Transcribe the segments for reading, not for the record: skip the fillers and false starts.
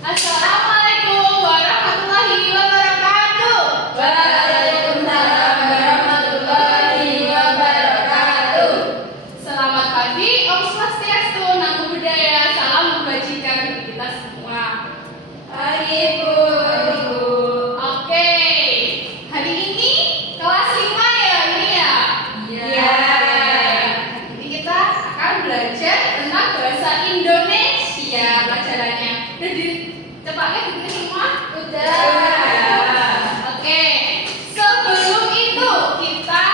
Assalamualaikum warahmatullahi wabarakatuh. Waalaikumsalam warahmatullahi wabarakatuh. Selamat pagi, Om Swastiastu, Namo Buddhaya, salam kebajikan bagi kita semua. Pagi Bu. Oke, hari ini kelas 5 ya ini ya. Iya. Jadi kita akan belajar tentang bahasa Indonesia pelajarannya. Udah dicepatnya bukunya semua? Udah. Oke, sebelum itu kita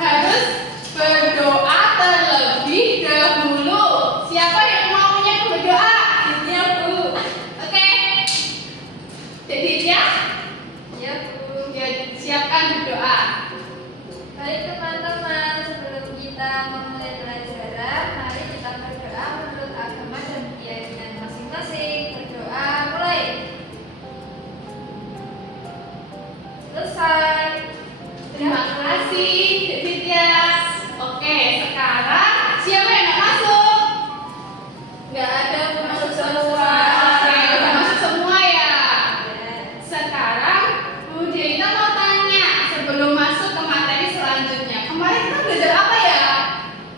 harus berdoa terlebih dahulu. Siapa yang maunya berdoa? Iya Bu. Oke, jadi ya, Iya Bu. ya siapkan berdoa. Baik teman-teman, sebelum kita memulai pelajaran, mari kita berdoa menurut agama dan keyakinan masing-masing. Berdoa mulai. Selesai. Terima kasih, Ditya. Oke, sekarang siapa yang nggak masuk? Nggak ada Bu, masuk semua. Oke, udah masuk semua ya. Ya. Sekarang Bu Dita mau tanya sebelum masuk ke materi selanjutnya. Kemarin kita belajar apa ya?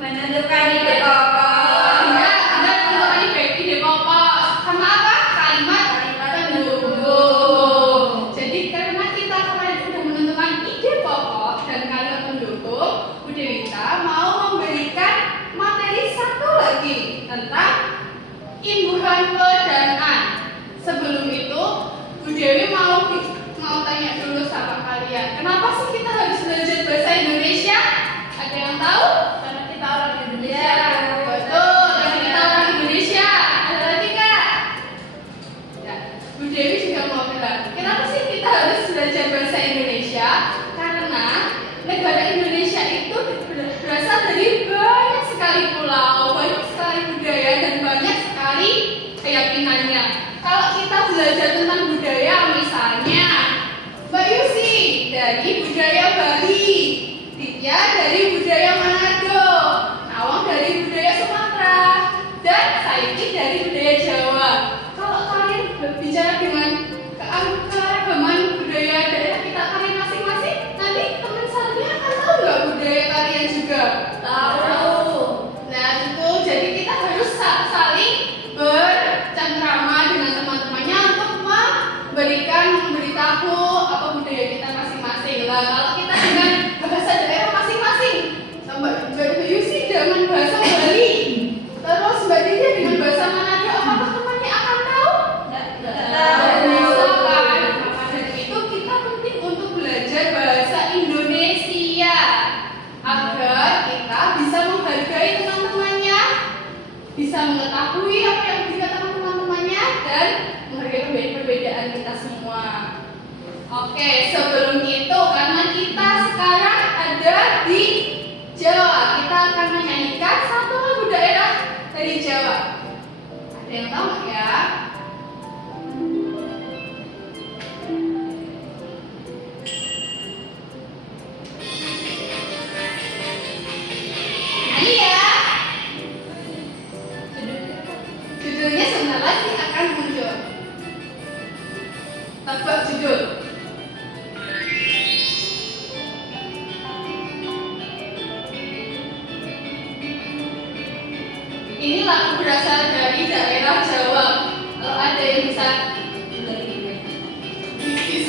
Menentukan ide pokok. Anda menentukan ide pokok sama apa? Kalimat pendukung. Jadi karena kita kemarin sudah menentukan ide pokok dan kalimat pendukung, Bu Dita mau memberikan materi satu lagi tentang imbuhan pe dan an. Sebelum itu, Bu Dewi mau tanya dulu sama kalian. Kenapa sih kita harus belajar bahasa Indonesia? Ada yang tahu? Karena kita orang Indonesia. Ya. Betul, karena kita orang Indonesia. Ada lagi nggak? Ya, Bu Dewi juga mau bilang. Kenapa sih kita harus belajar bahasa Indonesia? Karena negara Indonesia itu berasal dari banyak sekali pulau, banyak sekali budaya dan banyak sekali keyakinannya. Kalau kita belajar tentang budaya, misalnya Mbak Yusi dari budaya Bali, Ditya dari budaya Manado, Nawang dari budaya Sumatera, dan Saiki dari budaya Jawa. Kalau kalian berbicara dengan keanekaragaman budaya daerah kita kalian masing-masing, nanti teman saya akan tahu nggak budaya kalian juga? Tahu. Nah itu jadi kita harus saling bercengkrama dengan teman-temannya untuk memberitahu apa budaya kita masing-masing. Lah kalau kita dengan bahasa daerah masing-masing, Mbak Yusi dengan bahasa Bali, terus Mbak Ditya dengan bahasa Manado, apakah temannya akan tahu? Nggak Dan tahu. bisa kan? Maka dari itu kita penting untuk belajar bahasa Indonesia agar kita bisa menghargai teman-temannya, bisa mengetahui apa yang dikatakan teman-temannya dan menghargai perbedaan kita semua. Oke, sebelum itu karena kita sekarang ada di Jawa, kita akan menyanyikan satu lagu daerah dari Jawa. Ada yang tahu nggak ya? Nyanyi ya. Judulnya sebentar lagi akan muncul. Tebak judul. Ini lagu berasal dari daerah Jawa. Kalau ada yang bisa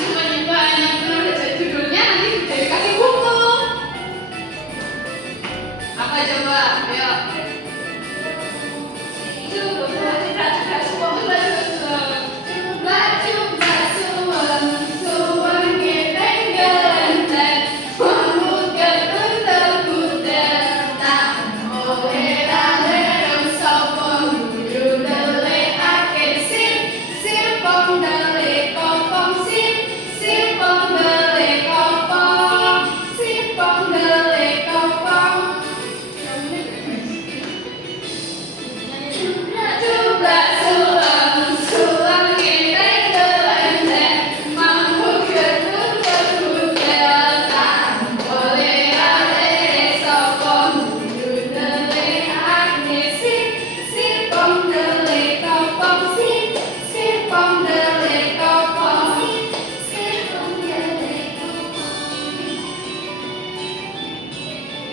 menyebut yang benar judulnya, nanti sudah dikasih buku. Apa coba? Ayo.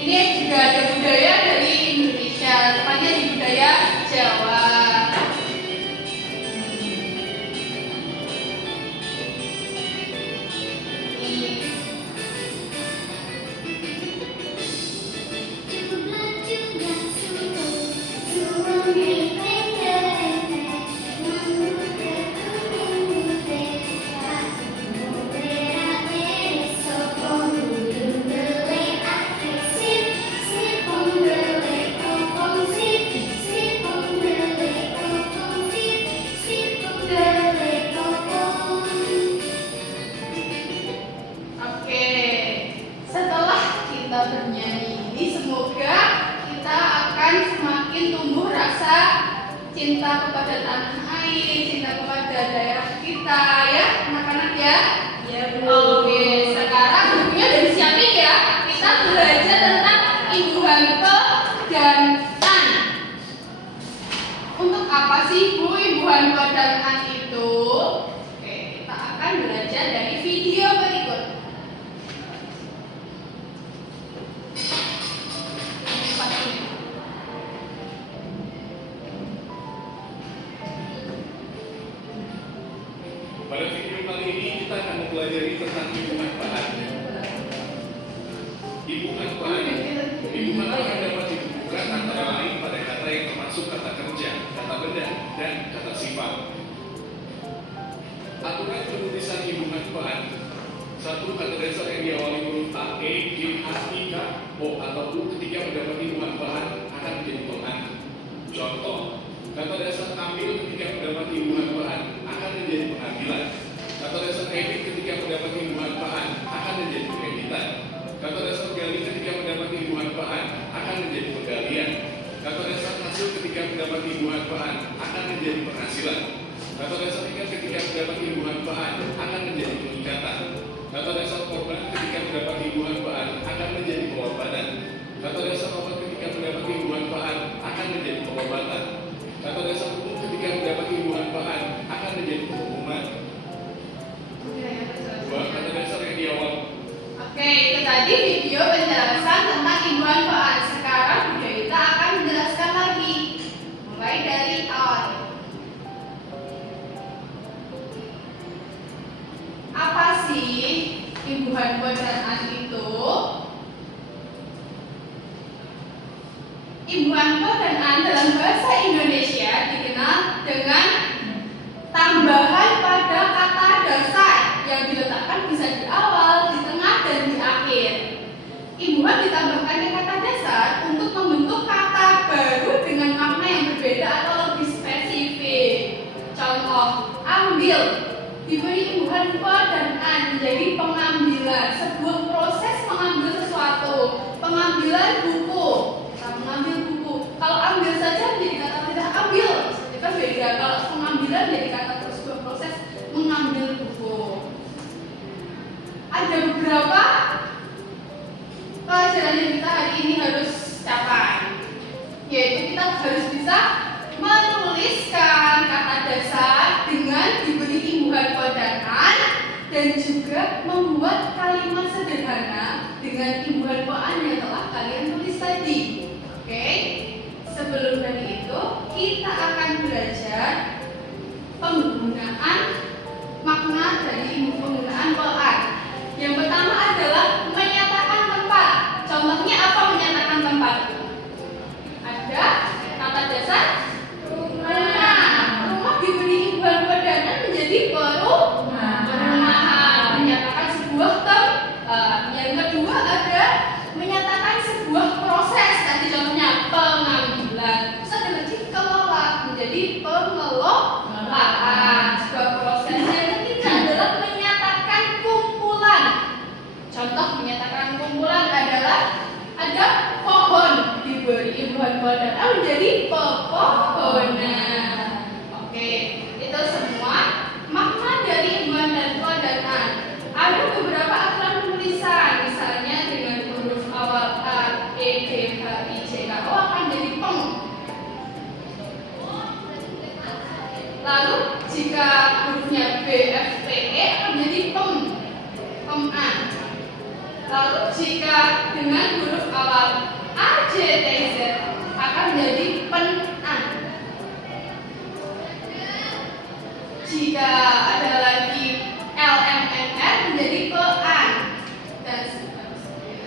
Ini juga ada budaya dari Indonesia, tepatnya di budaya Jawa. Bernyanyi ini semoga kita akan semakin tumbuh rasa cinta kepada tanah air, cinta kepada daerah kita ya anak-anak ya. Ya, Oke, sekarang bukunya dari siapa ya? Kita belajar tentang Ibu Hanko dan An. Untuk apa sih Bu Ibu Hanko dan An itu? Oke, kita akan belajar dari video berikut. Pada video kali ini kita akan mempelajari tentang ibu manfaat. Ibu manfaat. Ibu manfaat dapat ditentukan antara lain pada kata yang termasuk kata kerja, kata benda, dan kata sifat. Aturan penulisan ibu manfaat. Satu, kata dasar yang diawali huruf A, E, G, H, I, K, O atau U ketika mendapati ibu manfaat akan menjadi pengan. Contoh, kata dasar ambil ketika mendapati ibu manfaat akan menjadi pengambilan. Kata dasar edit ketika mendapati ibu manfaat akan menjadi pengeditan. Kata dasar gali ketika mendapati ibu manfaat akan menjadi penggalian. Kata dasar hasil ketika mendapati ibu manfaat akan menjadi penghasilan. Kata dasar ikat ketika mendapati ibu manfaat akan menjadi pengikatan. Kata dasar korban ketika mendapati ibu manfaat akan menjadi pengorbanan. Kata dasar obat ketika mendapati ibu manfaat akan menjadi pengobatan. Kata dasar hukum ketika mendapati ibu manfaat akan menjadi pengumuman. Dua, kata dasar yang di awal. Oke, itu tadi video penjelasan tentang ibu manfaat. Sekarang Bu Dewita akan menjelaskan lagi, mulai dari awal. Apa sih ibu manfaat dan An itu? Ibu manfaat dan An dalam bahasa Indonesia dikenal dengan tambahan pada kata dasar yang diletakkan bisa di awal, di tengah, dan di akhir. Imbuhan ditambahkan ke kata dasar untuk membentuk kata baru dengan makna yang berbeda atau lebih spesifik. Contoh, ambil diberi imbuhan po dan an menjadi pengambilan, sebuah proses mengambil sesuatu. Pengambilan buku, kita mengambil buku. Kalau ambil saja menjadi kata tidak ambil, itu kan beda. Kalau pengambilan jadi kata sebuah proses mengambil buku. Ada beberapa pelajaran yang kita hari ini harus capai, yaitu kita harus bisa menuliskan kata dasar dengan diberi imbuhan po dan an, dan juga membuat kalimat sederhana dengan imbuhan po an yang telah kalian tulis tadi. Oke? Sebelum dari itu, kita akan belajar penggunaan makna dari penggunaan po an. Yang pertama adalah menyatakan tempat. Contohnya apa menyatakan tempat? Ada kata dasar rumah. Rumah diberi imbuhan po dan an menjadi perumahan. Menyatakan sebuah tempat. Yang kedua ada menyatakan sebuah proses. Tadi contohnya pengambilan. Terus ada lagi kelola menjadi pengelolaan. Sebuah proses. Yang ketiga adalah menyatakan kumpulan. Contoh menyatakan kumpulan adalah ada pohon diberi imbuhan po dan an menjadi pepohonan. Oke, itu semua makna dari imbuhan dan po dan an. Ada beberapa aturan penulisan, misalnya dengan huruf awal A, E, G, H, I, J, K, O akan jadi peng. Lalu jika hurufnya B, F, T, E akan jadi pem, pem A. Lalu jika dengan huruf awal JTZ akan menjadi pen-an. Jika ada lagi LMNR menjadi pe-an dan seterusnya.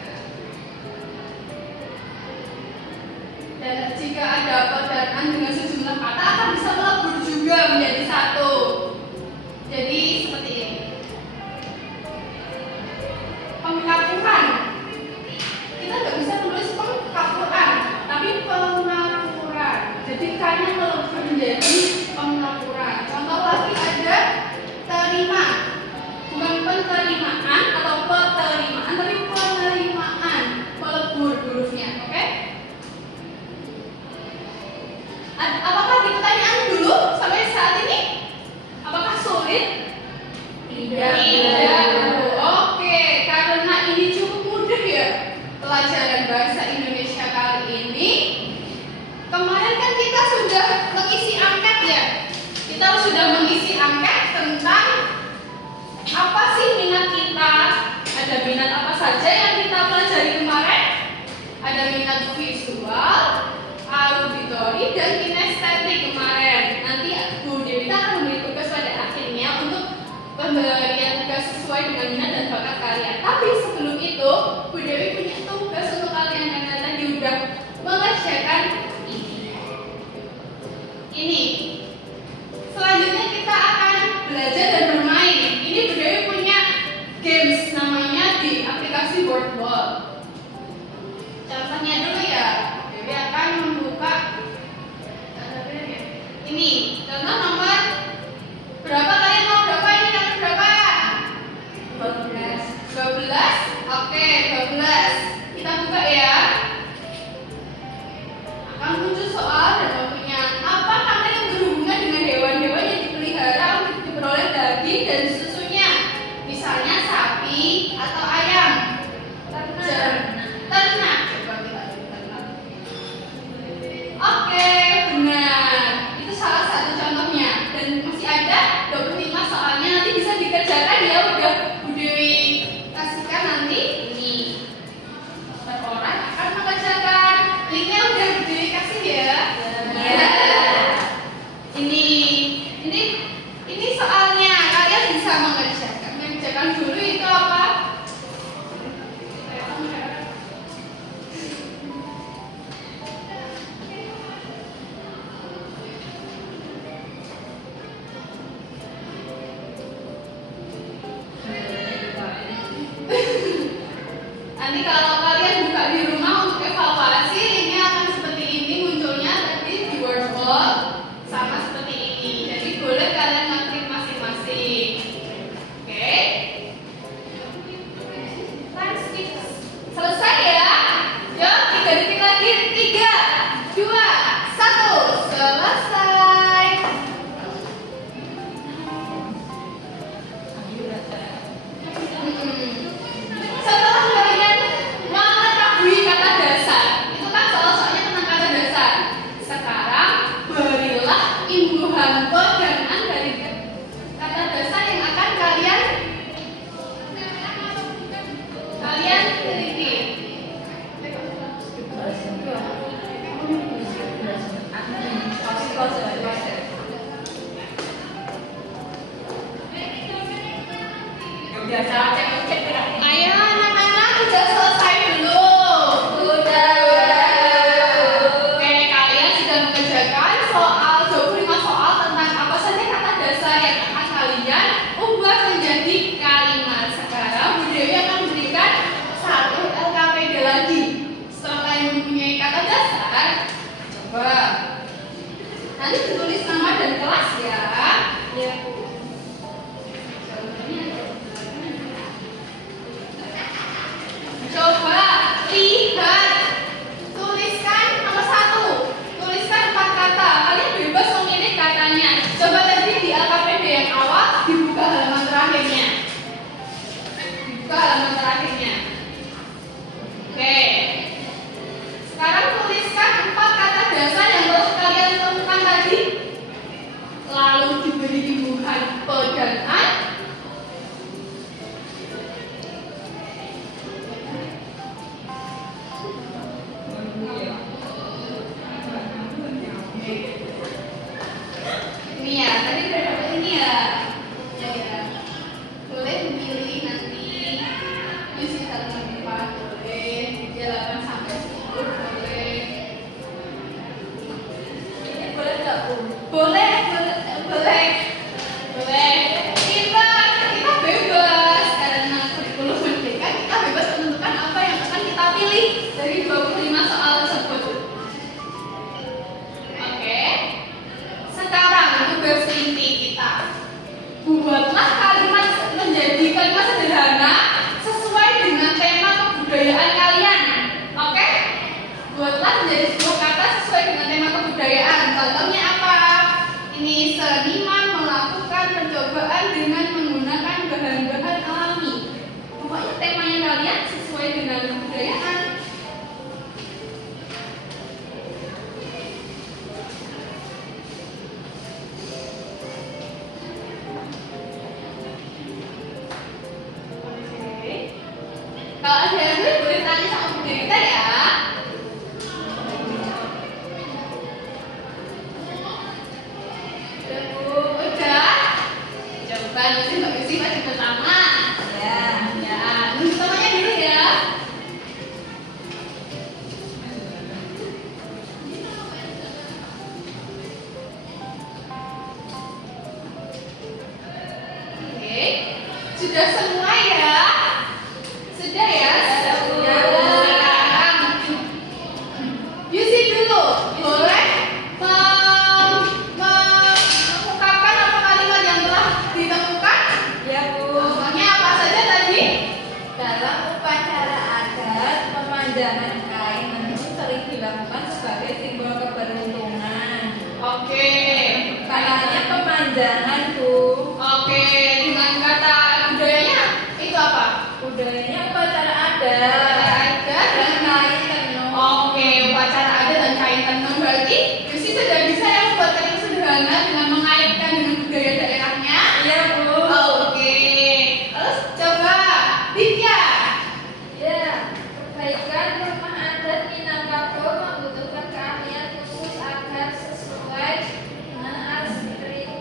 Dan jika ada pe dan an dengan sejumlah kata akan bisa melebur juga menjadi satu. Jadi seperti ini. Pengakuan. Kita nggak bisa menulis pengakuan, tapi pengakuan. Jadi kayaknya melebur menjadi pengakuan. Contoh lagi ada terima, bukan penerimaan atau penerimaan, tapi penerimaan, melebur hurufnya, oke? Apakah di pertanyaan dulu sampai saat ini? Apakah sulit? Tidak. Oke, karena ini cukup mudah ya pelajaran bahasa Indonesia kali ini. Kemarin kan kita sudah mengisi angket ya. Kita sudah mengisi angket tentang apa sih minat kita. Ada minat apa saja yang kita pelajari kemarin? Ada minat visual, auditori, dan kinestetik kemarin. Nanti Bu Dewi akan memberi tugas pada akhirnya untuk pemberian tugas sesuai dengan minat dan bakat kalian. Tapi sebelum itu, Bu Dewi punya tugas untuk kalian karena tadi udah mengerjakan ini. Selanjutnya kita akan belajar dan bermain. Ini Bu Dewi punya games namanya di aplikasi Boardwalk. Contohnya dulu ya, Bu Dewi akan membuka ini. Contoh nomor berapa, kalian mau berapa? Ini nomor berapa? 12. Oke, 12. Kita buka ya. Akan muncul soal dan waktunya. Apa kata yang berhubungan dengan hewan-hewan yang dipelihara untuk diperoleh daging dan susunya? Misalnya sapi atau ayam. Ternak. Coba kita lihat ternak. Oke, benar. Itu salah satu contohnya. Dan masih ada 25 soalnya, nanti bisa dikerjakan ya. Udah Bu Dewi kasihkan nanti. Ini per orang akan mengerjakan. Linknya udah Bu Dewi kasih ya. Ya. Ini soalnya kalian bisa mengerjakan. Mengerjakan dulu itu apa? Nanti kalau kalian buka di rumah untuk evaluasi, linknya akan seperti ini munculnya tadi di Wordwall sama seperti ini. Jadi boleh kalian ngeklik masing-masing. Oke? Selesai ya? Yuk, 3 detik lagi. 3, 2, 1. Selesai. Setelah kalian mengetahui kata dasar, itu kan soal-soalnya tentang kata dasar. Sekarang berilah imbuhan pe dan an dari kata dasar yang akan kalian teliti. Ayo anak-anak, udah selesai belum? Udah. Oke, kalian sudah mengerjakan soal 25 soal tentang apa saja kata dasar yang akan kalian ubah menjadi kalimat. Sekarang Bu Dewi akan memberikan satu LKPD lagi. Setelah kalian mempunyai kata dasar, coba nanti ditulis nama dan kelas ya. Ya. Coba lihat, tuliskan nomor 1, tuliskan 4 kata. Kalian bebas memilih katanya. Coba tadi di LKPD yang awal dibuka halaman terakhirnya. Oke. Sekarang tuliskan 4 kata dasar yang harus kalian temukan tadi. Lalu pemanjangan kain tenun sering dilakukan sebagai simbol keberuntungan. Oke. Katanya pemanjangan tuh. Oke, dengan kata budayanya itu apa? Budayanya upacara adat. Upacara adat Dan kain tenun. Oke, upacara adat dan kain tenun berarti Yusi sudah bisa ya membuat kain sederhana dengan mengaitkan dengan budaya daerahnya. Iya Bu. Oke, terus coba Ditya. Ya, perbaikan rumah adat Minangkabau membutuhkan keahlian khusus agar sesuai dengan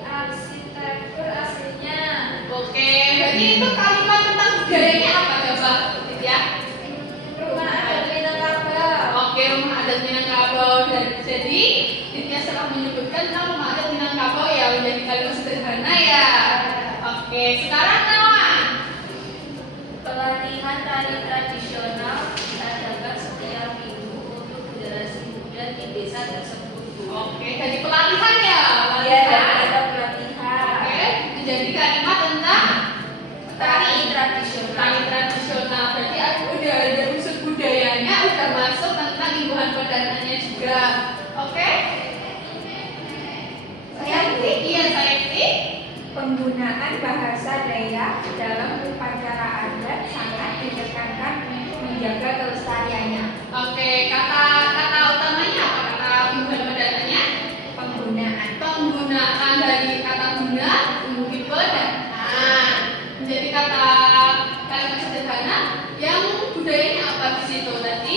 arsitektur aslinya. Oke, berarti itu kalimat tentang budayanya apa coba Ditya? Rumah adat Minangkabau. Oke, rumah adat Minangkabau. Dan jadi Ditya setelah menyebutkan tentang rumah adat Minangkabau ya menjadi kalimat sederhana ya. Oke, sekarang Nawan. Pelatihan tari tradisional diadakan setiap minggu untuk generasi muda di desa tersebut. Oke, jadi pelatihan ya. Iya, Pelatihan. ada pelatihan. Oke, menjadi kalimat tentang Tari tradisional. tari tradisional. Berarti aku udah ada unsur budayanya, udah masuk tentang imbuhan padanannya juga. Oke? Sayangti, iya Sayangti. Penggunaan bahasa daerah dalam upacara adat sangat ditekankan untuk menjaga kelestariannya. Oke, kata utamanya apa kata imbuhan padanannya? Penggunaan dari kata guna, imbuhan padanan. Menjadi kata kalimat sederhana yang budayanya apa di situ tadi?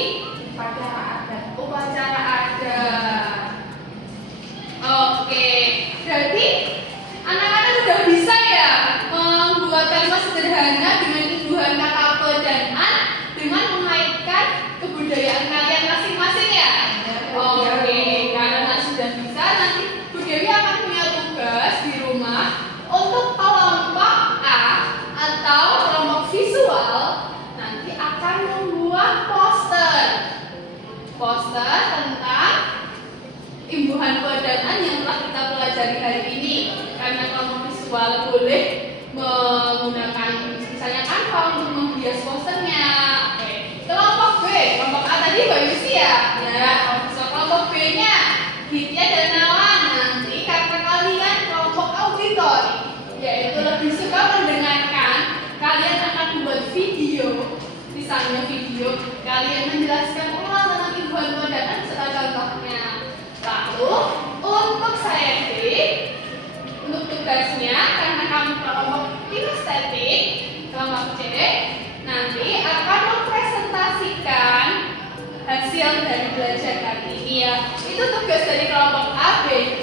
Upacara adat. Upacara adat. Oke, berarti anak-anak udah bisa ya membuat kalimat sederhana dengan imbuhan kata pedanan dengan mengaitkan kebudayaan kalian masing-masing ya. Oke, karena sudah bisa nanti Bu Dewi akan punya tugas di rumah untuk kelompok A atau kelompok visual nanti akan membuat poster tentang imbuhan pedanan yang telah kita pelajari hari ini. Karena kelompok visual boleh menggunakan misalnya Canva untuk menghias posternya. Oke. Kelompok B, kelompok A tadi Mbak Yusi ya. Ya, kelompok B-nya Ditya dan Nawan. Nanti karena kalian kelompok auditor, yaitu lebih suka mendengarkan, kalian akan membuat video. Misalnya video kalian menjelaskan ulang tentang imbuhan pedanan serta contohnya. Lalu untuk saya untuk tugasnya karena kamu kelompok kinestetik kelompok C nanti akan mempresentasikan hasil dari belajar kali ini ya. Itu tugas dari kelompok A, B,